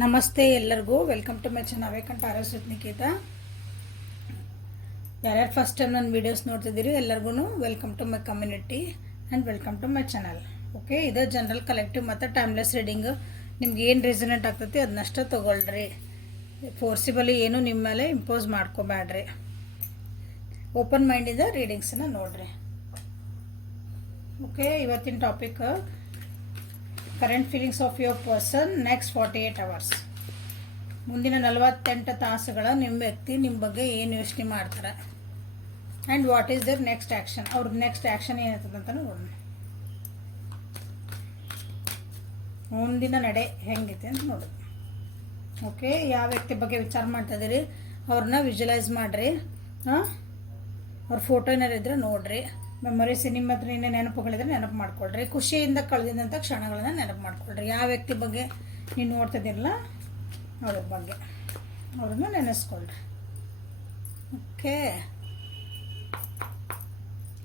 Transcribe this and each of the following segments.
ನಮಸ್ತೆ ಎಲ್ಲರಿಗೂ welcome to my channel ಅವೇಕಂಠ ಆರಸ್ವತ್ ನಿಕೇತ. ಯಾರ್ಯಾರು ಫಸ್ಟ್ ಟೈಮ್ ನನ್ನ ವೀಡಿಯೋಸ್ ನೋಡ್ತಿದ್ದೀರಿ ಎಲ್ಲರಿಗೂ welcome to my community and welcome to my channel. Okay, ಇದು ಜನರಲ್ ಕಲೆಕ್ಟಿವ್ ಮತ್ತು ಟೈಮ್ಲೆಸ್ ರೀಡಿಂಗ್. ನಿಮ್ಗೆ ಏನು ರೆಸನೇಟ್ ಆಗ್ತೈತಿ ಅದನ್ನಷ್ಟೇ ತೊಗೊಳ್ರಿ. ಫೋರ್ಸಿಬಲಿ ಏನು ನಿಮ್ಮ ಮೇಲೆ ಇಂಪೋಸ್ ಮಾಡ್ಕೋಬೇಡ್ರಿ. ಓಪನ್ ಮೈಂಡಿಂದ ರೀಡಿಂಗ್ಸನ್ನ ನೋಡ್ರಿ. ಓಕೆ, ಇವತ್ತಿನ topic current feelings of your person next 48 hours. ಮುಂದಿನ 48 ತಾಸುಗಳ ನಿಮ್ಮ ವ್ಯಕ್ತಿ ನಿಮ್ಮ ಬಗ್ಗೆ ಏನು ಯೋಚನೆ ಮಾಡ್ತಾರೆ and what is their next action. ಅವ್ರದ್ದು ನೆಕ್ಸ್ಟ್ ಆ್ಯಕ್ಷನ್ ಏನಿರ್ತದೆ ಅಂತ ನೋಡೋಣ. ಮುಂದಿನ ನಡೆ ಹೆಂಗೈತೆ ಅಂತ ನೋಡೋದು. ಓಕೆ, ಯಾವ ವ್ಯಕ್ತಿ ಬಗ್ಗೆ ವಿಚಾರ ಮಾಡ್ತಾ ಇದ್ದೀರಿ ಅವ್ರನ್ನ ವಿಜುವಲೈಸ್ ಮಾಡಿರಿ. ಅವ್ರ ಫೋಟೋ ಏನಾರು ಇದ್ರೆ ನೋಡ್ರಿ. ಮೆಮೊರೀಸ್ ನಿಮ್ಮ ಹತ್ರ ಇನ್ನೇ ನೆನಪುಗಳಿದ್ರೆ ನೆನಪು ಮಾಡ್ಕೊಳ್ರಿ. ಖುಷಿಯಿಂದ ಕಳೆದಿದ್ದಂಥ ಕ್ಷಣಗಳನ್ನು ನೆನಪು ಮಾಡ್ಕೊಳ್ರಿ. ಯಾವ ವ್ಯಕ್ತಿ ಬಗ್ಗೆ ನೀವು ನೋಡ್ತಿದ್ದೀರಲ್ಲ ಅವ್ರ ಬಗ್ಗೆ ಅವ್ರನ್ನ ನೆನೆಸ್ಕೊಳ್ರಿ. Okay,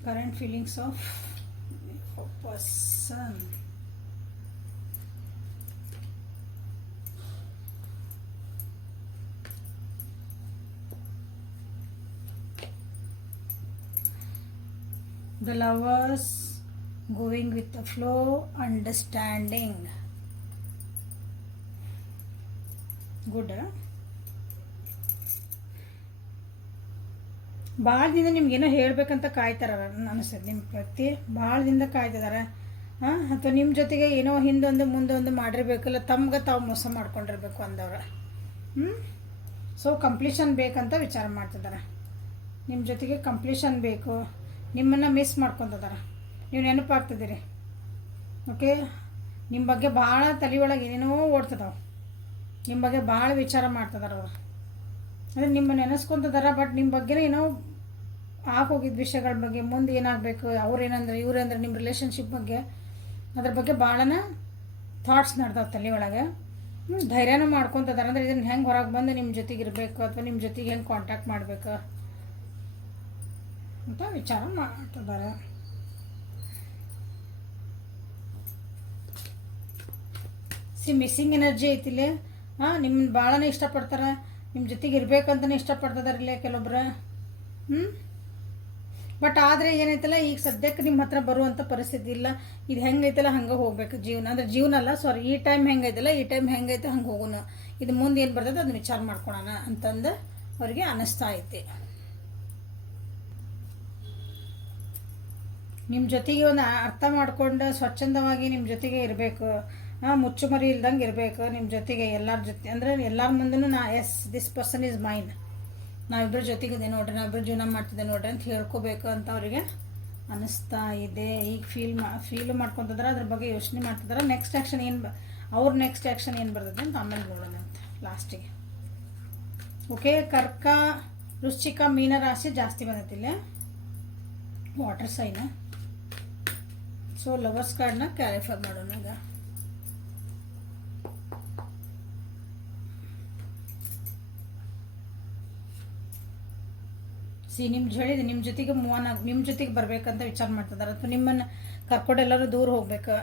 current feelings of person. The lovers going with the flow, understanding. Good. ಭಾಳ ದಿನ ನಿಮ್ಗೇನೋ ಹೇಳ್ಬೇಕಂತ ಕಾಯ್ತಾರ ಅನಿಸ್ತದೆ. ನಿಮ್ಮ ವ್ಯಕ್ತಿ ಭಾಳ ದಿನದ ಕಾಯ್ತಿದಾರೆ. ಅಥವಾ ನಿಮ್ಮ ಜೊತೆಗೆ ಏನೋ ಹಿಂದೊಂದು ಮುಂದೊಂದು ಮಾಡಿರ್ಬೇಕಲ್ಲ, ತಮ್ಗೆ ತಾವು ಮೋಸ ಮಾಡ್ಕೊಂಡಿರ್ಬೇಕು ಅಂದವ್ರ. ಸೊ ಕಂಪ್ಲೀಷನ್ ಬೇಕಂತ ವಿಚಾರ ಮಾಡ್ತಿದ್ದಾರೆ. ನಿಮ್ಮ ಜೊತೆಗೆ ಕಂಪ್ಲೀಷನ್ ಬೇಕು. ನಿಮ್ಮನ್ನು ಮಿಸ್ ಮಾಡ್ಕೊತಿದ್ದಾರೆ. ನೀವು ನೆನಪಾಗ್ತಿದ್ದೀರಿ. ಓಕೆ, ನಿಮ್ಮ ಬಗ್ಗೆ ಭಾಳ ತಲೆ ಒಳಗೆ ಏನೇನೋ ಓಡ್ತದಾವೆ. ನಿಮ್ಮ ಬಗ್ಗೆ ಭಾಳ ವಿಚಾರ ಮಾಡ್ತಿದ್ದಾರೆ ಅವರು. ಅಂದರೆ ನಿಮ್ಮ ನೆನೆಸ್ಕೊತಿದ್ದಾರೆ. ಬಟ್ ನಿಮ್ಮ ಬಗ್ಗೆ ಏನೋ ಆಗೋಗಿದ್ದ ವಿಷಯಗಳ ಬಗ್ಗೆ, ಮುಂದೆ ಏನಾಗಬೇಕು, ಅವ್ರೇನಂದ್ರೆ ಇವ್ರಂದ್ರೆ ನಿಮ್ಮ ರಿಲೇಷನ್ಶಿಪ್ ಬಗ್ಗೆ, ಅದ್ರ ಬಗ್ಗೆ ಭಾಳನ ಥಾಟ್ಸ್ ನಡ್ದಾವೆ ತಲೆ ಒಳಗೆ. ಧೈರ್ಯನೂ ಮಾಡ್ಕೊತಿದ್ದಾರೆ. ಅಂದರೆ ಇದನ್ನು ಹೆಂಗೆ ಹೊರಗೆ ಬಂದು ನಿಮ್ಮ ಜೊತೆಗೆ ಇರಬೇಕು ಅಥವಾ ನಿಮ್ಮ ಜೊತೆಗೆ ಹೆಂಗೆ ಕಾಂಟ್ಯಾಕ್ಟ್ ಮಾಡಬೇಕು ಅಂತ ವಿಚಾರ ಮಾಡ್ತಿದ್ದಾರೆ. ಮಿಸ್ಸಿಂಗ್ ಎನರ್ಜಿ ಐತಿಲ್ಲ. ನಿಮ್ಮನ್ನ ಭಾಳನೇ ಇಷ್ಟಪಡ್ತಾರೆ. ನಿಮ್ಮ ಜೊತೆಗೆ ಇರಬೇಕಂತಲೇ ಇಷ್ಟಪಡ್ತಿದ್ದಾರೆ ಇಲ್ಲೇ ಕೆಲವೊಬ್ರು. ಬಟ್ ಆದರೆ ಏನೈತಲ್ಲ, ಈಗ ಸದ್ಯಕ್ಕೆ ನಿಮ್ಮ ಹತ್ರ ಬರುವಂಥ ಪರಿಸ್ಥಿತಿ ಇಲ್ಲ. ಇದು ಹೆಂಗೈತಲ್ಲ ಹಂಗೆ ಹೋಗ್ಬೇಕು ಜೀವನ. ಅಂದರೆ ಜೀವನ ಅಲ್ಲ, ಸಾರಿ, ಈ ಟೈಮ್ ಹೆಂಗೈತಲ್ಲ ಈ ಟೈಮ್ ಹೆಂಗೈತೆ ಹಂಗೆ ಹೋಗೋಣ. ಇದು ಮುಂದೆ ಏನು ಬರ್ತದೆ ಅದನ್ನ ವಿಚಾರ ಮಾಡ್ಕೊಳೋಣ ಅಂತಂದು ಅವ್ರಿಗೆ ಅನ್ನಿಸ್ತಾ ಐತಿ. ನಿಮ್ಮ ಜೊತೆಗೆ ಒಂದು ಅರ್ಥ ಮಾಡ್ಕೊಂಡು ಸ್ವಚ್ಛಂದವಾಗಿ ನಿಮ್ಮ ಜೊತೆಗೆ ಇರಬೇಕು. ಮುಚ್ಚುಮರಿ ಇಲ್ದಂಗೆ ಇರಬೇಕು ನಿಮ್ಮ ಜೊತೆಗೆ. ಎಲ್ಲರ ಜೊತೆ ಅಂದರೆ ಎಲ್ಲರ ಮುಂದೆನೂ yes this person is mine, ನಾವಿಬ್ಬರ ಜೊತೆಗಿದೆ ನೋಡ್ರಿ, ನಾವಿಬ್ಬರು ಜೀವನ ಮಾಡ್ತಿದ್ದೆ ನೋಡ್ರಿ ಅಂತ ಹೇಳ್ಕೋಬೇಕು ಅಂತ ಅವರಿಗೆ ಅನ್ನಿಸ್ತಾ ಇದೆ. ಈಗ ಫೀಲ್ ಮಾಡ್ಕೊತಿದ್ರೆ ಅದ್ರ ಬಗ್ಗೆ ಯೋಚನೆ ಮಾಡ್ತಿದ್ದಾರೆ. ನೆಕ್ಸ್ಟ್ ಆ್ಯಕ್ಷನ್ ಏನು, ಅವ್ರ ನೆಕ್ಸ್ಟ್ ಆ್ಯಕ್ಷನ್ ಏನು ಬರ್ತದೆ ಅಂತ ಆಮೇಲೆ ನೋಡೋಣ ಅಂತ ಲಾಸ್ಟಿಗೆ. ಓಕೆ, ಕರ್ಕ, ವೃಶ್ಚಿಕ, ಮೀನ ರಾಶಿ ಜಾಸ್ತಿ ಬಂದೈತಿಲ್ಲ. Water sign. ಸೊ ಲವರ್ಸ್ ಕಾರ್ಡ್ನ ಕ್ಲಾರಿಫೈ ಮಾಡೋಣ ಈಗ. ನಿಮ್ಮ ಜೊತೆಗೆ ನಿಮ್ಮ ಜೊತೆಗೆ ಬರ್ಬೇಕಂತ ವಿಚಾರ ಮಾಡ್ತಿದ್ದಾರೆ. ಅಥವಾ ನಿಮ್ಮನ್ನು ಕರ್ಕೊಂಡು ಎಲ್ಲರೂ ದೂರ ಹೋಗ್ಬೇಕು.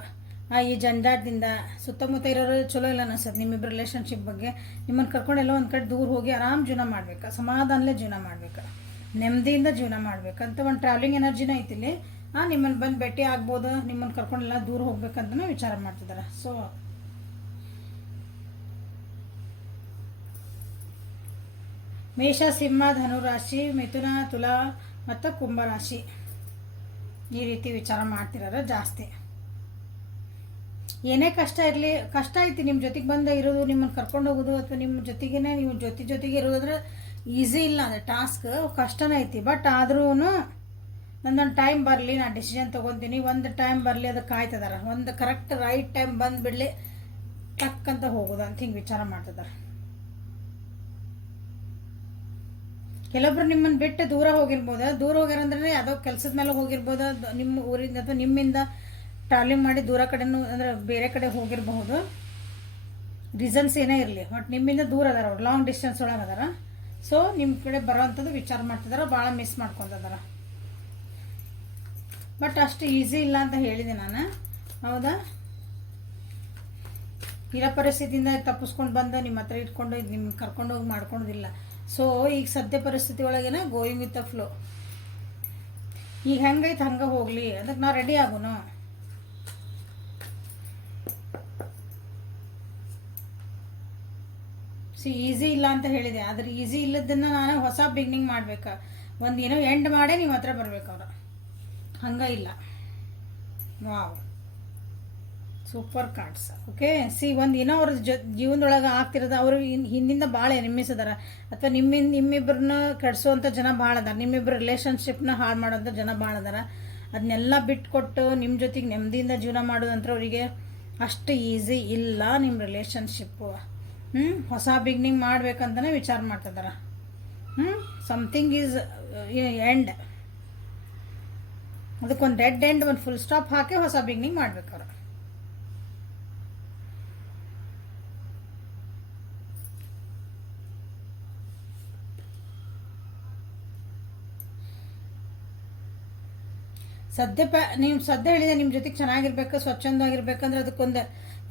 ಈ ಜಂಜಾಟದಿಂದ ಸುತ್ತಮುತ್ತ ಇರೋರು ಚಲೋ ಇಲ್ಲ ಅನ್ಸತ್ತೆ ನಿಮ್ಮಿಬ್ಬರು ರಿಲೇಷನ್ಶಿಪ್ ಬಗ್ಗೆ. ನಿಮ್ಮನ್ನು ಕರ್ಕೊಂಡು ಎಲ್ಲೋ ಒಂದು ಕಡೆ ದೂರ ಹೋಗಿ ಆರಾಮ್ ಜೀವನ ಮಾಡ್ಬೇಕು, ಸಮಾಧಾನಲೇ ಜೀವನ ಮಾಡ್ಬೇಕು, ನೆಮ್ಮದಿಯಿಂದ ಜೀವನ ಮಾಡ್ಬೇಕಂತ ಒಂದು ಟ್ರಾವೆಲಿಂಗ್ ಎನರ್ಜಿನ ಐತಿಲ್ಲಿ. ನಿಮ್ಮನ್ನು ಬಂದು ಭೇಟಿ ಆಗ್ಬೋದು, ನಿಮ್ಮನ್ನು ಕರ್ಕೊಂಡೆಲ್ಲ ದೂರ ಹೋಗ್ಬೇಕಂತ ವಿಚಾರ ಮಾಡ್ತಿದ್ದಾರೆ. ಸೊ ಮೇಷ, ಸಿಂಹ, ಧನುರಾಶಿ, ಮಿಥುನ, ತುಲಾ ಮತ್ತು ಕುಂಭರಾಶಿ ಈ ರೀತಿ ವಿಚಾರ ಮಾಡ್ತಿದ್ದಾರೆ ಜಾಸ್ತಿ. ಏನೇ ಕಷ್ಟ ಇರಲಿ, ಕಷ್ಟ ಐತಿ ನಿಮ್ಮ ಜೊತೆಗೆ ಬಂದು ಇರೋದು, ನಿಮ್ಮನ್ನು ಕರ್ಕೊಂಡು ಹೋಗೋದು ಅಥವಾ ನಿಮ್ಮ ಜೊತೆಗೇ ನೀವು ಜೊತೆಗೆ ಇರೋದಂದ್ರೆ ಈಸಿ ಇಲ್ಲ. ಅದು ಟಾಸ್ಕ್ ಕಷ್ಟನೇ ಐತಿ. ಬಟ್ ಆದ್ರೂ ನಂದೊಂದು ಟೈಮ್ ಬರಲಿ, ನಾನು ಡಿಸಿಷನ್ ತೊಗೊತೀನಿ, ಒಂದು ಟೈಮ್ ಬರಲಿ, ಅದಕ್ಕೆ ಕಾಯ್ತಿದ್ದಾರೆ. ಒಂದು ಕರೆಕ್ಟ್ ರೈಟ್ ಟೈಮ್ ಬಂದುಬಿಡಲಿ, ಟಕ್ ಅಂತ ಹೋಗೋದು ಅಂತ ಹಿಂಗೆ ವಿಚಾರ ಮಾಡ್ತಿದ್ದಾರೆ. ಕೆಲವೊಬ್ರು ನಿಮ್ಮನ್ನು ಬಿಟ್ಟು ದೂರ ಹೋಗಿರ್ಬೋದು. ದೂರ ಹೋಗ್ಯಾರಂದ್ರೆ ಯಾವುದೋ ಕೆಲಸದ ಮೇಲೆ ಹೋಗಿರ್ಬೋದು, ನಿಮ್ಮ ಊರಿಂದ ಅಥವಾ ನಿಮ್ಮಿಂದ ಟ್ರಾವೆಲಿಂಗ್ ಮಾಡಿ ದೂರ ಕಡೆನೂ ಅಂದರೆ ಬೇರೆ ಕಡೆ ಹೋಗಿರಬಹುದು. ರೀಸನ್ಸ್ ಏನೇ ಇರಲಿ, ಬಟ್ ನಿಮ್ಮಿಂದ ದೂರ ಅದಾರ, ಅವ್ರು ಲಾಂಗ್ ಡಿಸ್ಟೆನ್ಸ್ ಒಳಗೆ ಅದಾರ. ಸೊ ನಿಮ್ಮ ಕಡೆ ಬರೋವಂಥದ್ದು ವಿಚಾರ ಮಾಡ್ತಿದ್ದಾರೆ, ಭಾಳ ಮಿಸ್ ಮಾಡ್ಕೊತಿದ್ದಾರೆ. ಬಟ್ ಅಷ್ಟು ಈಸಿ ಇಲ್ಲ ಅಂತ ಹೇಳಿದೆ ನಾನು, ಹೌದಾ? ಇರೋ ಪರಿಸ್ಥಿತಿಯಿಂದ ತಪ್ಪಿಸ್ಕೊಂಡು ಬಂದು ನಿಮ್ಮ ಹತ್ರ ಇಟ್ಕೊಂಡು ನಿಮ್ಗೆ ಕರ್ಕೊಂಡೋಗಿ ಮಾಡ್ಕೊಳೋದಿಲ್ಲ. ಸೊ ಈಗ ಸದ್ಯ ಪರಿಸ್ಥಿತಿ ಒಳಗೇನ ಗೋಯಿಂಗ್ ವಿತ್ ದ ಫ್ಲೋ. ಈಗ ಹೆಂಗೈತೆ ಹಂಗೆ ಹೋಗಲಿ, ಅದಕ್ಕೆ ನಾವು ರೆಡಿ ಆಗೋನು. ಈಸಿ ಇಲ್ಲ ಅಂತ ಹೇಳಿದೆ, ಆದ್ರೆ ಈಸಿ ಇಲ್ಲದನ್ನ ನಾನು ಹೊಸ ಬಿಗ್ನಿಂಗ್ ಮಾಡ್ಬೇಕು. ಒಂದು ಏನೋ ಎಂಡ್ ಮಾಡೇ ನಿಮ್ಮ ಹತ್ರ ಬರ್ಬೇಕು ಅವ್ರು, ಹಂಗೆ ಇಲ್ಲ. Wow, super cards. ಓಕೆ, ಒಂದು ಏನೋ ಅವ್ರ ಜೀವನದೊಳಗೆ ಆಗ್ತಿರೋದು, ಅವರು ಹಿಂದಿಂದ ಭಾಳ ಎನಿಮೀಸ್ ಅದಾರ, ಅಥವಾ ನಿಮ್ಮಿಬ್ಬರನ್ನ ಕೆಡಿಸೋವಂಥ ಜನ ಭಾಳ ಅದಾರ, ನಿಮ್ಮಿಬ್ಬರು ರಿಲೇಷನ್ಶಿಪ್ನ ಹಾಳು ಮಾಡೋಂಥ ಜನ ಭಾಳ ಅದಾರ. ಅದನ್ನೆಲ್ಲ ಬಿಟ್ಕೊಟ್ಟು ನಿಮ್ಮ ಜೊತೆಗೆ ನೆಮ್ಮದಿಯಿಂದ ಜೀವನ ಮಾಡೋದಂದ್ರೆ ಅವರಿಗೆ ಅಷ್ಟು ಈಸಿ ಇಲ್ಲ ನಿಮ್ಮ ರಿಲೇಷನ್ಶಿಪ್ಪು. ಹೊಸ ಬಿಗ್ನಿಂಗ್ ಮಾಡ್ಬೇಕಂತಲೇ ವಿಚಾರ ಮಾಡ್ತಿದಾರ. ಸಮಥಿಂಗ್ ಈಸ್ ಎಂಡ್, ಅದಕ್ಕೊಂದು ಡೆಡ್ ಎಂಡ್, ಒಂದು ಫುಲ್ ಸ್ಟಾಪ್ ಹಾಕಿ ಹೊಸ ಬಿಗ್ನಿಂಗ್ ಮಾಡ್ಬೇಕವ್ರು. ನೀವು ಸದ್ಯ ಹೇಳಿದೆ ನಿಮ್ಮ ಜೊತೆಗೆ ಚೆನ್ನಾಗಿರ್ಬೇಕು, ಸ್ವಚ್ಛಂದವಾಗಿರ್ಬೇಕಂದ್ರೆ ಅದಕ್ಕೊಂದು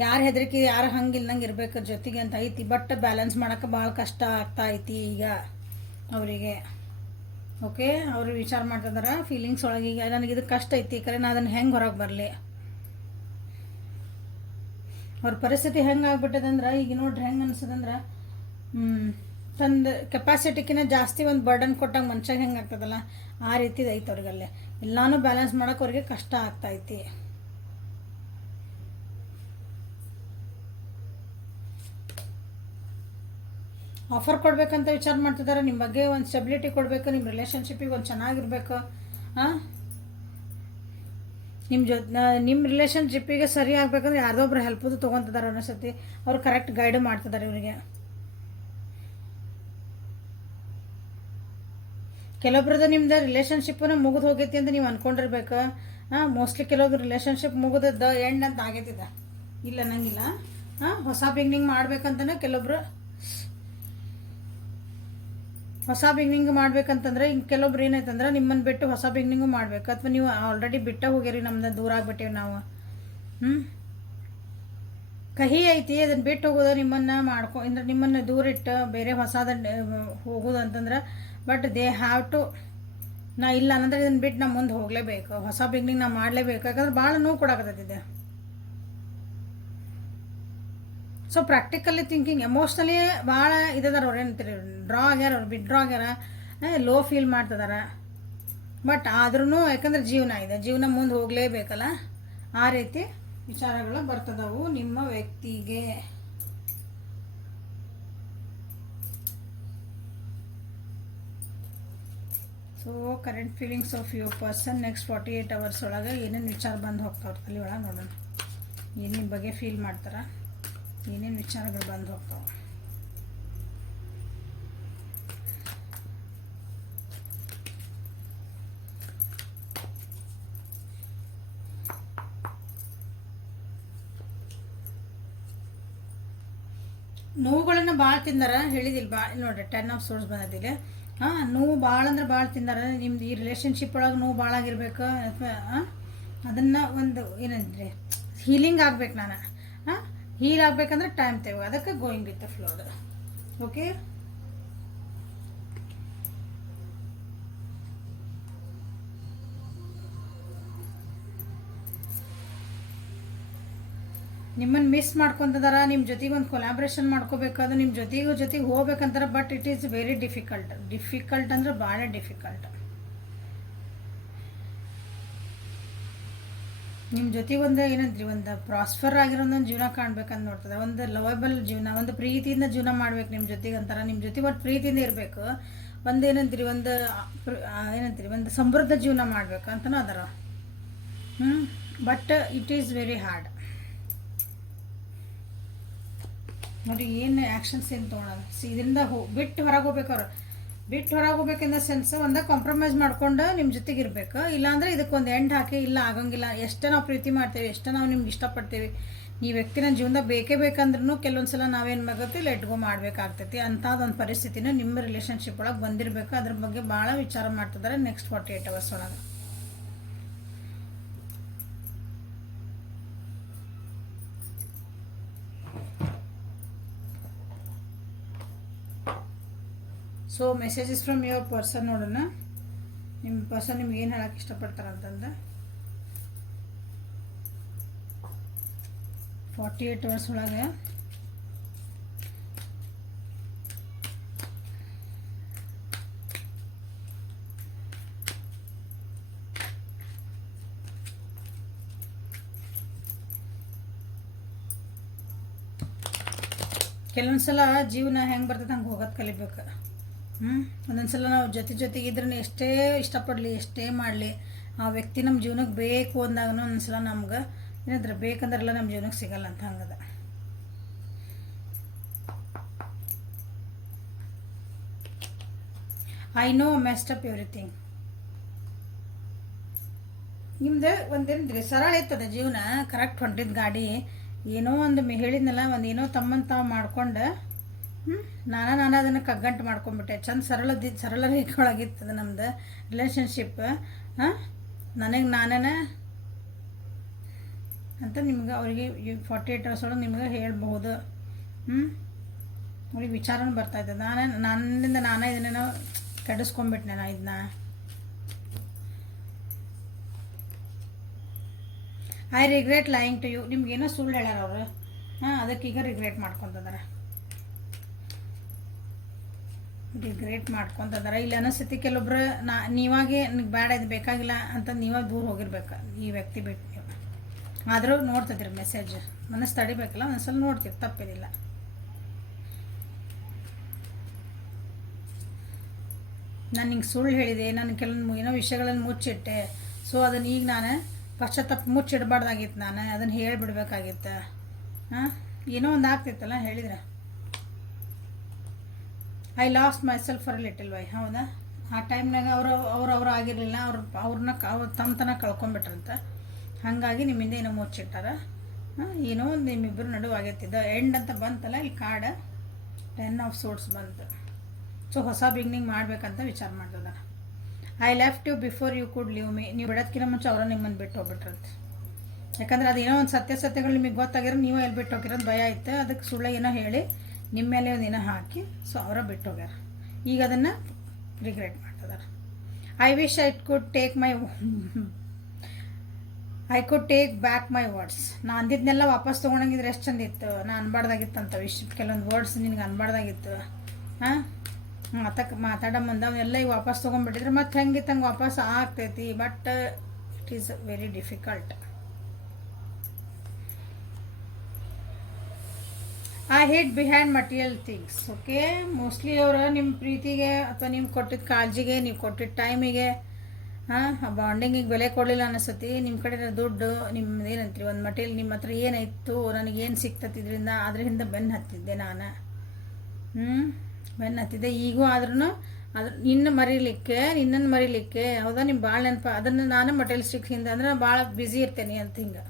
ಯಾರು ಹೆದರಿಕೆ, ಯಾರು ಹಂಗಿಲ್ದಂಗೆ ಇರ್ಬೇಕು ಜೊತೆಗೆ ಅಂತ ಐತಿ. ಬಟ್ ಬ್ಯಾಲೆನ್ಸ್ ಮಾಡೋಕೆ ಭಾಳ ಕಷ್ಟ ಆಗ್ತಾ ಐತಿ ಈಗ ಅವರಿಗೆ. ಓಕೆ, ಅವರು ವಿಚಾರ ಮಾಡ್ತಿದಾರ ಫೀಲಿಂಗ್ಸ್ ಒಳಗೆ. ಈಗ ನನಗೆ ಇದು ಕಷ್ಟ ಐತಿ, ಕರೆ ನಾನು ಅದನ್ನು ಹೆಂಗೆ ಹೊರಗೆ ಬರಲಿ, ಅವ್ರ ಪರಿಸ್ಥಿತಿ ಹೆಂಗೆ ಆಗ್ಬಿಟ್ಟದಂದ್ರೆ ಈಗ ನೋಡ್ರಿ ಹೆಂಗೆ ಅನ್ಸದಂದ್ರೆ, ತಂದು ಕೆಪಾಸಿಟಿಕಿನ ಜಾಸ್ತಿ ಒಂದು ಬರ್ಡನ್ ಕೊಟ್ಟಂಗೆ ಮನುಷ್ಯಗೆ ಹೆಂಗೆ ಆಗ್ತದಲ್ಲ ಆ ರೀತಿದು ಐತೆ ಅವ್ರಿಗಲ್ಲೇ. ಎಲ್ಲಾನು ಬ್ಯಾಲೆನ್ಸ್ ಮಾಡೋಕೆ ಅವ್ರಿಗೆ ಕಷ್ಟ ಆಗ್ತೈತಿ. ಆಫರ್ ಕೊಡ್ಬೇಕಂತ ವಿಚಾರ ಮಾಡ್ತಿದ್ದಾರೆ, ನಿಮ್ಮ ಬಗ್ಗೆ ಒಂದು ಸ್ಟೆಬಿಲಿಟಿ ಕೊಡಬೇಕು, ನಿಮ್ಮ ರಿಲೇಷನ್ಶಿಪ್ಪಿಗೆ ಒಂದು ಚೆನ್ನಾಗಿರ್ಬೇಕು. ನಿಮ್ಮ ರಿಲೇಷನ್ಶಿಪ್ಪಿಗೆ ಸರಿ ಆಗ್ಬೇಕಂದ್ರೆ ಯಾರ್ದೊಬ್ರು ಹೆಲ್ಪದು ತೊಗೊತಿದ್ದಾರೆ ಅನ್ನಿಸತಿ. ಅವ್ರು ಕರೆಕ್ಟ್ ಗೈಡ್ ಮಾಡ್ತಿದ್ದಾರೆ ಇವರಿಗೆ. ಕೆಲವೊಬ್ರದ್ದು ನಿಮ್ದು ರಿಲೇಷನ್ಶಿಪ್ಪನ್ನು ಮುಗಿದು ಹೋಗೈತಿ ಅಂತ ನೀವು ಅನ್ಕೊಂಡಿರ್ಬೇಕು. ಮೋಸ್ಟ್ಲಿ ಕೆಲವೊಬ್ರು ರಿಲೇಷನ್ಶಿಪ್ ಮುಗಿದ ಎಂಡ್ ಅಂತ ಆಗೈತಿದೆ, ಇಲ್ಲ ಅನ್ನಂಗಿಲ್ಲ. ಹೊಸ ಬಿಗ್ನಿಂಗ್ ಮಾಡ್ಬೇಕಂತನೇ ಕೆಲವೊಬ್ರು ಹೊಸ ಬಿಗ್ನಿಂಗ್ ಮಾಡ್ಬೇಕಂತಂದ್ರೆ ಇನ್ನು ಕೆಲವೊಬ್ರು ಏನೈತಂದ್ರೆ ನಿಮ್ಮನ್ನು ಬಿಟ್ಟು ಹೊಸ ಬಿಗ್ನಿಂಗು ಮಾಡ್ಬೇಕು, ಅಥವಾ ನೀವು ಆಲ್ರೆಡಿ ಬಿಟ್ಟ ಹೋಗ್ಯಾರಿ, ನಮ್ದು ದೂರ ಆಗ್ಬಿಟ್ಟೇವಿ ನಾವು. ಕಹಿ ಐತಿ ಅದನ್ನು ಬಿಟ್ಟು ಹೋಗೋದು, ನಿಮ್ಮನ್ನು ದೂರ ಇಟ್ಟು ಬೇರೆ ಹೊಸದ ಹೋಗೋದು ಅಂತಂದ್ರೆ. ಬಟ್ ದೇ ಹ್ಯಾವ್ ಟು, ನಾ ಇಲ್ಲ ಅನ್ನಂದ್ರೆ ಇದನ್ನು ಬಿಟ್ಟು ನಾ ಮುಂದೆ ಹೋಗಲೇಬೇಕು, ಹೊಸ ಬಿಗ್ನಿಂಗ್ ನಾ ಮಾಡಲೇಬೇಕು. ಯಾಕಂದ್ರೆ ಭಾಳ ನೋವು ಕೊಡಕತ್ತೈತಿದೆ. ಸೊ ಪ್ರಾಕ್ಟಿಕಲಿ ಥಿಂಕಿಂಗ್, ಎಮೋಷ್ನಲಿ ಭಾಳ ಇದದಾರ ಅವ್ರು. ಏನಂತೀರಿ, ಡ್ರಾ ಆಗ್ಯಾರ ಅವ್ರು, ವಿಡ್ರಾ ಆಗ್ಯಾರ, ಲೋ ಫೀಲ್ ಮಾಡ್ತಿದಾರ. ಬಟ್ ಆದ್ರೂ ಯಾಕಂದ್ರೆ ಜೀವನ ಇದೆ, ಜೀವನ ಮುಂದೆ ಹೋಗಲೇಬೇಕಲ್ಲ, ಆ ರೀತಿ ವಿಚಾರಗಳು ಬರ್ತದವು ನಿಮ್ಮ ವ್ಯಕ್ತಿಗೆ. So current feelings of your person next 48 hours ಒಳಗೆ ಏನೇನು ವಿಚಾರ ಬಂದು ಹೋಗ್ತಾವ್ರ ತಲೆ ಒಳಗೆ ನೋಡೋಣ. ಏನೇನು ಬಗ್ಗೆ ಫೀಲ್ ಮಾಡ್ತಾರ, ಏನೇನು ವಿಚಾರಗಳು ಬಂದು ಹೋಗ್ತಾವೆ. ನೋವುಗಳನ್ನು ಭಾಳ ತಿಂದಾರ ಹೇಳಿದಿಲ್ಲ, ಭಾಳ ನೋಡ್ರಿ 10 of Swords ಬಂದಿಲ್ಲ. ನೋವು ಭಾಳ ಅಂದ್ರೆ ಭಾಳ ತಿಂದಾರ. ನಿಮ್ದು ಈ ರಿಲೇಷನ್ಶಿಪ್ ಒಳಗೆ ನೋವು ಭಾಳ ಆಗಿರ್ಬೇಕು, ಅಥವಾ ಅದನ್ನು ಒಂದು ಏನಂದ್ರೆ ಹೀಲಿಂಗ್ ಆಗ್ಬೇಕು. ನಾನು ಹೀಲ್ ಆಗ್ಬೇಕಂದ್ರೆ ಟೈಮ್ ತೇವೆ, ಅದಕ್ಕೆ going with the flow. Okay, ನಿಮ್ಮನ್ನು ಮಿಸ್ ಮಾಡ್ಕೊತಿದಾರ, ನಿಮ್ಮ ಜೊತೆಗೆ ಒಂದು ಕೊಲಾಬ್ರೇಷನ್ ಮಾಡ್ಕೋಬೇಕಾದ್ರೆ ನಿಮ್ಮ ಜೊತೆಗೆ ಹೋಗ್ಬೇಕಂತಾರೆ. But it is very difficult ಅಂದ್ರೆ ಭಾಳ ಡಿಫಿಕಲ್ಟ್. ನಿಮ್ಮ ಜೊತೆಗೆ ಒಂದು ಏನಂದ್ರಿ, ಒಂದು ಪ್ರಾಸ್ಪರ್ ಆಗಿರೋದೊಂದು ಜೀವನ ಕಾಣ್ಬೇಕಂತ ನೋಡ್ತದೆ, ಒಂದು ಲವಬಲ್ ಜೀವನ, ಒಂದು ಪ್ರೀತಿಯಿಂದ ಜೀವನ ಮಾಡ್ಬೇಕು ನಿಮ್ಮ ಜೊತೆಗೆ ಅಂತಾರೆ. ನಿಮ್ಮ ಜೊತೆಗೆ ಒಟ್ಟು ಪ್ರೀತಿಯಿಂದ ಇರಬೇಕು, ಒಂದು ಏನಂತೀರಿ, ಒಂದು ಸಮೃದ್ಧ ಜೀವನ ಮಾಡ್ಬೇಕು ಅಂತನೂ ಅದರ. But it is very hard. ನೋಡಿ ಏನು ಆ್ಯಕ್ಷನ್ಸ್ ಏನು ತೊಗೊಳಲ್ಲ. ಇದರಿಂದ ಬಿಟ್ಟು ಹೊರಗೆ ಹೋಗ್ಬೇಕವ್ರು, ಬಿಟ್ಟು ಹೊರಗೆ ಹೋಗ್ಬೇಕಿನ್ನ ಸೆನ್ಸ್ ಒಂದು ಕಾಂಪ್ರಮೈಸ್ ಮಾಡ್ಕೊಂಡು ನಿಮ್ಮ ಜೊತೆಗೆ ಇರಬೇಕು. ಇಲ್ಲಾಂದರೆ ಇದಕ್ಕೊಂದು ಎಂಡ್ ಹಾಕಿ, ಇಲ್ಲ ಆಗಂಗಿಲ್ಲ, ಎಷ್ಟೇ ನಾವು ಪ್ರೀತಿ ಮಾಡ್ತೇವೆ, ಎಷ್ಟೇ ನಾವು ನಿಮ್ಗೆ ಇಷ್ಟಪಡ್ತೇವೆ, ಈ ವ್ಯಕ್ತಿನ ಜೀವನದಾಗ ಬೇಕೇ ಬೇಕಂದ್ರೂ ಕೆಲವೊಂದು ಸಲ ನಾವೇನು ಮಾಡತ್ತೆ ಲೆಟ್ ಗೋ ಮಾಡಬೇಕಾಗ್ತೈತಿ. ಅಂಥದ್ದೊಂದು ಪರಿಸ್ಥಿತಿನ ನಿಮ್ಮ ರಿಲೇಷನ್ಶಿಪ್ ಒಳಗೆ ಬಂದಿರಬೇಕು. ಅದ್ರ ಬಗ್ಗೆ ಭಾಳ ವಿಚಾರ ಮಾಡ್ತಿದ್ದಾರೆ ನೆಕ್ಸ್ಟ್ 48 hours ಒಳಗೆ. So messages from your person ನೋಡೋಣ. ನಿಮ್ಮ ಪರ್ಸನ್ ನಿಮ್ಗೆ ಏನು ಹೇಳಕ್ಕೆ ಇಷ್ಟಪಡ್ತಾರಂತಂದ್ರೆ 48 hours ಒಳಗೆ ಕೆಲವೊಂದ್ಸಲ ಜೀವನ ಹೆಂಗೆ ಬರ್ತದೆ ಹಂಗೆ ಹೋಗೋದು ಕಲಿಬೇಕು. ಒಂದೊಂದ್ಸಲ ನಾವು ಜೊತೆಗೆ ಇದ್ರೂ ಎಷ್ಟೇ ಇಷ್ಟಪಡಲಿ ಎಷ್ಟೇ ಮಾಡಲಿ ಆ ವ್ಯಕ್ತಿ ನಮ್ಮ ಜೀವನಕ್ಕೆ ಬೇಕು ಅಂದಾಗ ಒಂದೊಂದ್ಸಲ ನಮ್ಗೆ ಏನಾದ್ರೆ ಬೇಕಂದ್ರೆಲ್ಲ ನಮ್ಮ ಜೀವನಕ್ಕೆ ಸಿಗಲ್ಲ ಅಂತ ಹಂಗದ. I know messed up everything. ನಿಮ್ದು ಒಂದೇನಿದ್ರಿ ಸರಳ ಇರ್ತದೆ ಜೀವನ, ಕರೆಕ್ಟ್ ಹೊಂಟಿದ ಗಾಡಿ. ಏನೋ ಒಂದು ಹೇಳಿದ್ನಲ್ಲ, ಒಂದು ಏನೋ ತಮ್ಮನ್ನು ತಾವು ಮಾಡ್ಕೊಂಡು ನಾನು ಅದನ್ನು ಕಗ್ಗಂಟು ಮಾಡ್ಕೊಂಡ್ಬಿಟ್ಟೆ. ಚಂದ ಸರಳ ರೇಖೆ ಒಳಗಿರ್ತದೆ ನಮ್ದು ರಿಲೇಷನ್ಶಿಪ್. ನನಗೆ ನಾನೇ ಅಂತ ನಿಮ್ಗೆ ಅವ್ರಿಗೆ 48 hours ಒಳಗೆ ನಿಮ್ಗೆ ಹೇಳ್ಬಹುದು. ಅವ್ರಿಗೆ ವಿಚಾರನೂ ಬರ್ತಾಯಿದ್ದೆ, ನನ್ನಿಂದ ನಾನೇ ಇದನ್ನೇನೋ ಕೆಡಿಸ್ಕೊಂಡ್ಬಿಟ್ನೆ ನಾ ಇದನ್ನ. I regret lying to you. ನಿಮ್ಗೇನೋ ಸುಳ್ಳು ಹೇಳ್ಯಾರ ಅವರು, ಅದಕ್ಕೀಗ ರಿಗ್ರೆಟ್ ಮಾಡ್ಕೊತಿದ್ದಾರೆ. ಇಲ್ಲಿ ಅನಿಸ್ತೈತಿ ಕೆಲವೊಬ್ರು ನೀವಾಗೆ ನಿಮ್ಗೆ ಬೇಡ ಇದು ಬೇಕಾಗಿಲ್ಲ ಅಂತ ನೀವಾಗ ದೂರ ಹೋಗಿರ್ಬೇಕು ಈ ವ್ಯಕ್ತಿ ಬಿಟ್ಟು. ನೀವು ಆದರೂ ನೋಡ್ತಿದ್ರಿ ಮೆಸೇಜ್, ಮನಸ್ಸು ತಡಿಬೇಕಲ್ಲ, ಒಂದ್ಸಲ ನೋಡ್ತೀರಿ, ತಪ್ಪಿದಿಲ್ಲ. ನಾನು ನಿಂಗೆ ಸುಳ್ಳು ಹೇಳಿದೆ, ನಾನು ಕೆಲವೊಂದು ಏನೋ ವಿಷಯಗಳನ್ನು ಮುಚ್ಚಿಟ್ಟೆ. ಸೊ ಅದನ್ನು ಈಗ ನಾನು ಪಶ್ಚಾತ್ತಾಪ ಮುಚ್ಚಿಡಬಾರ್ದಾಗಿತ್ತು, ನಾನು ಅದನ್ನು ಹೇಳಿಬಿಡ್ಬೇಕಾಗಿತ್ತು. ಏನೋ ಒಂದು ಆಗ್ತಿತ್ತಲ್ಲ ಹೇಳಿದ್ರೆ. I lost myself for little why. ಹೌದಾ, ಆ ಟೈಮ್ನಾಗ ಅವ್ರು ಆಗಿರಲಿಲ್ಲ, ಅವ್ರನ್ನ ತಮ್ಮ ಕಳ್ಕೊಂಬಿಟ್ರಂತ. ಹಾಗಾಗಿ ನಿಮ್ಮಿಂದ ಏನೋ ಮುಚ್ಚಿಟ್ಟಾರ. ಏನೋ ಒಂದು ನಿಮ್ಮಿಬ್ಬರು ನಡುವೆ ಆಗೈತಿದ್ದ ಎಂಡ್ ಅಂತ ಬಂತಲ್ಲ ಇಲ್ಲಿ ಕಾರ್ಡ್ 10 of Swords ಬಂತು. ಸೊ ಹೊಸ ಬಿಗ್ನಿಂಗ್ ಮಾಡ್ಬೇಕಂತ ವಿಚಾರ ಮಾಡ್ತದ. I left you before you could leave me. ನೀವು ಬಿಡೋದಕ್ಕಿಂತ ಮುಂಚೆ ಅವರ ನಿಮ್ಮನ್ನು ಬಿಟ್ಟು ಹೋಗ್ಬಿಟ್ರಂತೆ. ಯಾಕಂದ್ರೆ ಅದೇನೋ ಒಂದು ಸತ್ಯಗಳು ನಿಮಗೆ ಗೊತ್ತಾಗಿರೋ ನೀವು ಎಲ್ಲಿ ಬಿಟ್ಟು ಹೋಗಿರೋದು ಭಯ ಆಯ್ತು, ಅದಕ್ಕೆ ಸುಳ್ಳ ಏನೋ ಹೇಳಿ ನಿಮ್ಮ ಮೇಲೆ ಒಂದು ಏನೋ ಹಾಕಿ ಸೊ ಅವರ ಬಿಟ್ಟು ಹೋಗ್ಯಾರ. ಈಗ ಅದನ್ನು ರಿಗ್ರೆಟ್ ಮಾಡ್ತಿದ್ದಾರೆ. I wish I could take back my words. ನಾನು ಅಂದಿದ್ನೆಲ್ಲ ವಾಪಸ್ ತೊಗೊಂಡಂಗಿದ್ರೆ ಎಷ್ಟು ಚಂದ ಇತ್ತು. ನಾನು ಅನ್ಬಾರ್ದಾಗಿತ್ತು ಅಂತ ಕೆಲವೊಂದು ವರ್ಡ್ಸ್ ನಿನಗೆ ಅನ್ಬಾರ್ದಾಗಿತ್ತು. ಮಾತಾಡೋ ಮುಂದೆ ಅವನ್ನೆಲ್ಲ ಈಗ ವಾಪಸ್ ತೊಗೊಂಡ್ಬಿಟ್ಟಿದ್ರೆ ಮತ್ತೆ ಹೆಂಗಿತ್ತು ಹಂಗೆ ವಾಪಸ್ ಆಗ್ತೈತಿ. But it is very difficult. I hate behind material things. Okay, mostly ಅವರು ನಿಮ್ಮ ಪ್ರೀತಿಗೆ ಅಥವಾ ನೀವು ಕೊಟ್ಟಿದ್ದ ಕಾಳಜಿಗೆ, ನೀವು ಕೊಟ್ಟಿದ್ದ ಟೈಮಿಗೆ, ಬಾಂಡಿಂಗಿಗೆ ಬೆಲೆ ಕೊಡಲಿಲ್ಲ ಅನಿಸ್ತತಿ. ನಿಮ್ಮ ಕಡೆ ದುಡ್ಡು ನಿಮ್ದು ಏನಂತೀರಿ ಒಂದು ಮಟೀರಿಯಲ್ ನಿಮ್ಮ ಹತ್ರ ಏನಾಯಿತು, ನನಗೇನು ಸಿಕ್ತತಿ ಇದರಿಂದ, ಅದ್ರ ಹಿಂದೆ ಬೆನ್ನು ಹತ್ತಿದ್ದೆ ನಾನು. ಬೆನ್ನು ಹತ್ತಿದ್ದೆ. ಈಗೂ ಆದ್ರೂ ನಿನ್ನನ್ನು ಮರೀಲಿಕ್ಕೆ ಹೌದಾ, ನಿಮ್ಮ ಭಾಳ ನೆನಪ. ಅದನ್ನು ನಾನು ಮಟೀರಿಯಲಿಸ್ಟಿಕ್ ಹಿಂದೆ ಅಂದ್ರೆ ಭಾಳ ಬ್ಯುಸಿ ಇರ್ತೇನೆ ಅಂತ. ಹಿಂಗೆ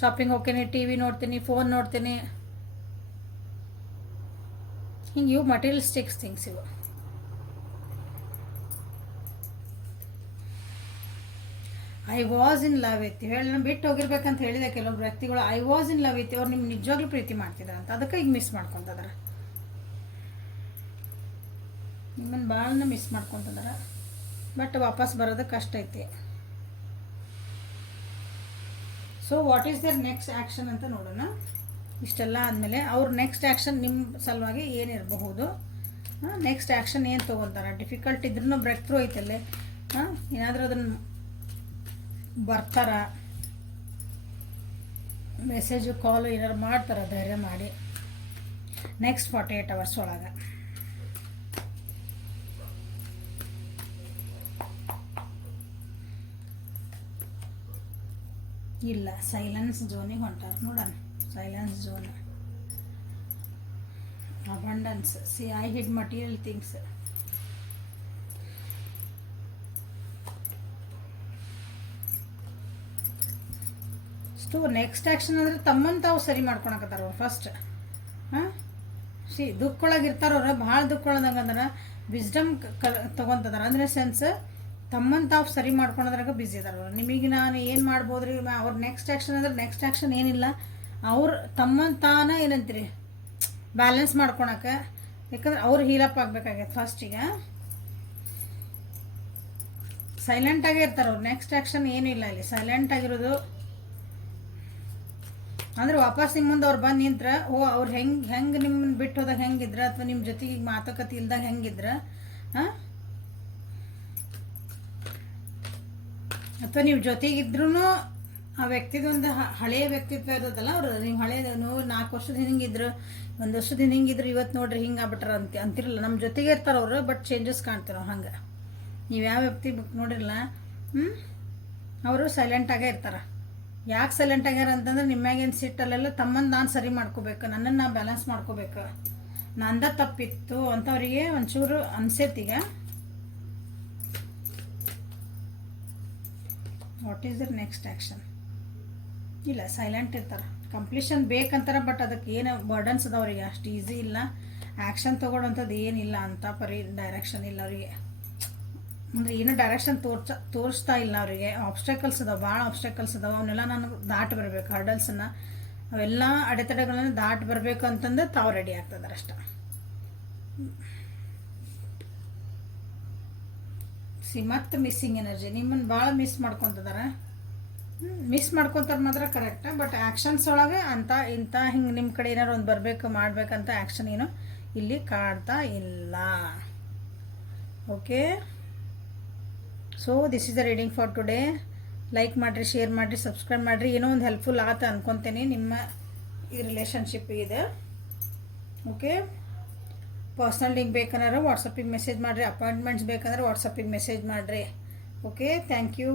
ಶಾಪಿಂಗ್ ಹೋಗ್ತೀನಿ, TV ನೋಡ್ತೀನಿ, ಫೋನ್ ನೋಡ್ತೀನಿ, ಹಿಂಗೆ ಇವು ಮಟೀರಿಯಲಿಸ್ಟಿಕ್ಸ್ ಥಿಂಗ್ಸ್ ಇವು. I was in love with you. ಹೇಳಿ ಬಿಟ್ಟು ಹೋಗಿರ್ಬೇಕಂತ ಹೇಳಿದೆ ಕೆಲವೊಬ್ರು ವ್ಯಕ್ತಿಗಳು. I was in love with you. ಅವ್ರು ನಿಮ್ಗೆ ನಿಜವಾಗ್ಲೂ ಪ್ರೀತಿ ಮಾಡ್ತಿದ್ದಾರೆ ಅಂತ, ಅದಕ್ಕೆ ಈಗ ಮಿಸ್ ಮಾಡ್ಕೊತಿದಾರೆ. ನಿಮ್ಮನ್ನು ಭಾಳನ ಮಿಸ್ ಮಾಡ್ಕೊತಿದಾರೆ. ಬಟ್ ವಾಪಸ್ ಬರೋದು ಕಷ್ಟ ಐತಿ. So what is their next action ಅಂತ ನೋಡೋಣ. ಇಷ್ಟೆಲ್ಲ ಆದಮೇಲೆ ಅವ್ರ ನೆಕ್ಸ್ಟ್ ಆ್ಯಕ್ಷನ್ ನಿಮ್ಮ ಸಲುವಾಗಿ ಏನಿರಬಹುದು. ನೆಕ್ಸ್ಟ್ ಆ್ಯಕ್ಷನ್ ಏನು ತೊಗೊತಾರೆ. ಡಿಫಿಕಲ್ಟ್ ಇದ್ರೂ ಬ್ರೇಕ್ ಥ್ರೂ ಐತಲ್ಲೇ. ಏನಾದರೂ ಅದನ್ನು ಬರ್ತಾರ, ಮೆಸೇಜು ಕಾಲು ಏನಾರು ಮಾಡ್ತಾರೆ, ಧೈರ್ಯ ಮಾಡಿ ನೆಕ್ಸ್ಟ್ 48 hours ಒಳಗೆ. ಇಲ್ಲ, ಸೈಲೆನ್ಸ್ ಝೋನಿಗೆ ಹೊಂಟಾರ ನೋಡೋಣ. Silence zone, abundance. See I hid material things. Next action ಅಂದರೆ ತಮ್ಮನ್ನು ತಾವು ಸರಿ ಮಾಡ್ಕೊಳಕತ್ತಾರ ಅವ್ರು ಫಸ್ಟ್. ದುಃಖೊಳಗಿರ್ತಾರವ್ರು, ಭಾಳ ದುಃಖೊಳದಂಗಂದ್ರೆ ವಿಸ್ಡಮ್ ತೊಗೊತದಾರ. ಅಂದರೆ ಸೆನ್ಸ್ ತಮ್ಮನ್ನು ತಾವು ಸರಿ ಮಾಡ್ಕೊಳೋದ್ರಾಗ ಬ್ಯುಸಿ ಅದಾರ ಅವ್ರು. ನಿಮಗೆ ನಾನು ಏನು ಮಾಡ್ಬೋದ್ರಿ ಅವ್ರ ನೆಕ್ಸ್ಟ್ ಆ್ಯಕ್ಷನ್ ಅಂದ್ರೆ ನೆಕ್ಸ್ಟ್ ಆ್ಯಕ್ಷನ್ ಏನಿಲ್ಲ. ಅವ್ರು ತಮ್ಮನ್ನು ತಾನೇ ಏನಂತೀರಿ ಬ್ಯಾಲೆನ್ಸ್ ಮಾಡ್ಕೊಳಕ್ಕೆ ಯಾಕಂದ್ರೆ ಅವ್ರು ಹೀಲಪ್ ಆಗಬೇಕಾಗೈತೆ ಫಸ್ಟಿಗೆ. ಸೈಲೆಂಟಾಗೇ ಇರ್ತಾರೆ ಅವ್ರು. ನೆಕ್ಸ್ಟ್ ಆ್ಯಕ್ಷನ್ ಏನೂ ಇಲ್ಲ ಇಲ್ಲಿ, ಸೈಲೆಂಟಾಗಿರೋದು. ಅಂದ್ರೆ ವಾಪಸ್ ನಿಮ್ಮ ಮುಂದೆ ಅವ್ರು ಬಂದು ನಿಂತ್ರೆ, ಅವ್ರು ಹೆಂಗೆ ನಿಮ್ಮನ್ನು ಬಿಟ್ಟು ಹೋದಾಗ ಹೆಂಗಿದ್ರ, ಅಥವಾ ನಿಮ್ಮ ಜೊತೆಗೆ ಮಾತುಕತೆ ಇಲ್ದಾಗ ಹೆಂಗಿದ್ರ, ಅಥವಾ ನೀವು ಜೊತೆಗಿದ್ರೂ ಆ ವ್ಯಕ್ತಿದೊಂದು ಹಳೆಯ ವ್ಯಕ್ತಿತ್ವ ಇರೋದಲ್ಲ ಅವರು. ನೀವು ಹಳೆಯದು 4 ವರ್ಷದ ಹಿಂಗಿದ್ರು, 1 ವರ್ಷದ ಹಿಂಗಿದ್ರು, ಇವತ್ತು ನೋಡ್ರಿ ಹಿಂಗೆ ಆಗ್ಬಿಟ್ರ ಅಂತಿರಲ್ಲ. ನಮ್ಮ ಜೊತೆಗೆ ಇರ್ತಾರೆ ಅವರು, ಬಟ್ ಚೇಂಜಸ್ ಕಾಣ್ತಿರೋ ಹಂಗೆ. ನೀವು ಯಾವ ವ್ಯಕ್ತಿ ನೋಡಿರಲ್ಲ, ಅವರು ಸೈಲೆಂಟಾಗೇ ಇರ್ತಾರೆ. ಯಾಕೆ ಸೈಲೆಂಟ್ ಆಗ್ಯಾರ ಅಂತಂದ್ರೆ ನಿಮ್ಮಾಗೇನು ಸಿಟ್ಟಲ್ಲೆಲ್ಲ ತಮ್ಮನ್ನು ನಾನು ಸರಿ ಮಾಡ್ಕೋಬೇಕು, ನನ್ನನ್ನು ನಾನು ಬ್ಯಾಲೆನ್ಸ್ ಮಾಡ್ಕೋಬೇಕು, ನಂದ ತಪ್ಪಿತ್ತು ಅಂತ ಅವರಿಗೆ ಒಂಚೂರು ಅನ್ಸೈತೀಗ. What is their next action? ಇಲ್ಲ, ಸೈಲೆಂಟ್ ಇರ್ತಾರೆ. ಕಂಪ್ಲೀಷನ್ ಬೇಕಂತಾರೆ, ಬಟ್ ಅದಕ್ಕೆ ಏನು ಬರ್ಡನ್ಸ್ ಅದ ಅವರಿಗೆ, ಅಷ್ಟು ಈಸಿ ಇಲ್ಲ. ಆ್ಯಕ್ಷನ್ ತೊಗೊಳ್ಳೋಂಥದ್ದು ಏನಿಲ್ಲ ಅಂತ ಡೈರೆಕ್ಷನ್ ಇಲ್ಲ ಅವರಿಗೆ. ಅಂದರೆ ಏನೋ ಡೈರೆಕ್ಷನ್ ತೋರಿಸ್ತಾ ಇಲ್ಲ ಅವರಿಗೆ. ಆಬ್ಸ್ಟಕಲ್ಸ್ ಅದಾವೆ, ಭಾಳ ಆಬ್ಸ್ಟಕಲ್ಸ್ ಅದಾವೆ. ಅವನ್ನೆಲ್ಲ ನಾನು ದಾಟಿ ಬರಬೇಕು, ಹರ್ಡಲ್ಸನ್ನು, ಅವೆಲ್ಲ ಅಡೆತಡೆಗಳನ್ನು ದಾಟಿ ಬರಬೇಕು ಅಂತಂದು ತಾವು ರೆಡಿ ಆಗ್ತದಾರೆ ಅಷ್ಟೆ. ಮತ್ತು ಮಿಸ್ಸಿಂಗ್ ಎನರ್ಜಿ, ನಿಮ್ಮನ್ನು ಭಾಳ ಮಿಸ್ ಮಾಡ್ಕೊತಿದ್ದಾರೆ. ಮಿಸ್ ಮಾಡ್ಕೊತಾರೆ ಮಾತ್ರ ಕರೆಕ್ಟ್, ಬಟ್ ಆ್ಯಕ್ಷನ್ಸ್ ಒಳಗೆ ಇಂಥ ಹಿಂಗೆ ನಿಮ್ಮ ಕಡೆ ಏನಾರು ಒಂದು ಬರಬೇಕು ಮಾಡಬೇಕಂತ ಆ್ಯಕ್ಷನ್ ಏನು ಇಲ್ಲಿ ಕಾಡ್ತಾ ಇಲ್ಲ. Okay, so this is the reading for today. Like ಮಾಡಿರಿ, ಶೇರ್ ಮಾಡಿರಿ, ಸಬ್ಸ್ಕ್ರೈಬ್ ಮಾಡಿರಿ. ಏನೋ ಒಂದು ಹೆಲ್ಪ್ಫುಲ್ ಆತ ಅನ್ಕೊತೀನಿ ನಿಮ್ಮ ಈ ರಿಲೇಷನ್ಶಿಪ್ಪಿಗಿದೆ. ಓಕೆ, ಪರ್ಸ್ನಲ್ ಲಿಂಕ್ ಬೇಕಂದ್ರೆ ವಾಟ್ಸಪ್ಪಿಗೆ ಮೆಸೇಜ್ ಮಾಡಿರಿ, ಅಪಾಯಿಂಟ್ಮೆಂಟ್ಸ್ ಬೇಕಂದ್ರೆ ವಾಟ್ಸಪ್ಪಿಗೆ ಮೆಸೇಜ್ ಮಾಡಿರಿ. Okay, thank you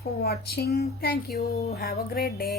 for watching. Thank you. Have a great day.